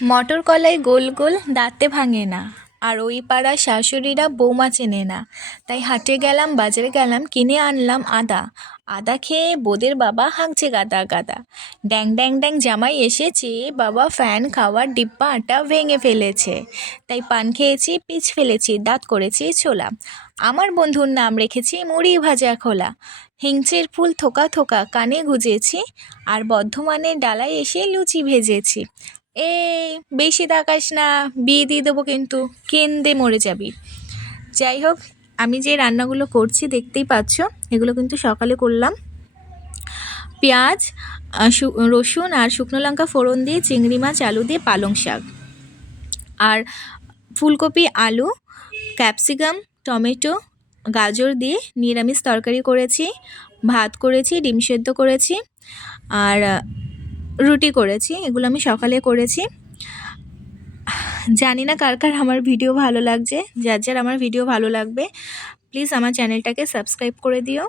মটর কলাই গোল গোল দাঁতে ভাঙে না, আর ওই পাড়ার শাশুড়িরা বৌমা চেনে না। তাই হাটে গেলাম, বাজারে গেলাম, কিনে আনলাম আদা। আদা খেয়ে বোদের বাবা হাঁকছে গাদা গাদা। ড্যাং ড্যাং ড্যাং জামাই এসেছে, বাবা ফ্যান খাওয়ার ডিব্বা আটা ভেঙে ফেলেছে। তাই পান খেয়েছি, পিচ ফেলেছি, দাঁত করেছি ছোলা। আমার বন্ধুর নাম রেখেছি মুড়ি ভাজা খোলা। হিংচের ফুল থোকা থোকা কানে গুজেছি, আর বর্ধমানের ডালায় এসে লুচি ভেজেছি। এই বেশি তাকাস না, বিয়ে দিয়ে দেবো কিন্তু, কেন্দে মরে যাবি। যাই হোক, আমি যে রান্নাগুলো করছি দেখতেই পাচ্ছ, এগুলো কিন্তু সকালে করলাম। পেঁয়াজ, রসুন আর শুকনো লঙ্কা ফোড়ন দিয়ে চিংড়ি মাছ আলু দিয়ে পালং শাক, আর ফুলকপি আলু ক্যাপসিকাম টমেটো গাজর দিয়ে নিরামিষ তরকারি করেছি, ভাত করেছি, ডিম সেদ্ধ করেছি, আর রুটি করেছি। এগুলো আমি সকালে করেছি। জানি না কার কার আমার ভিডিও ভালো লাগছে। যার যার আমার ভিডিও ভালো লাগবে প্লিজ আমার চ্যানেলটাকে সাবস্ক্রাইব করে দিও।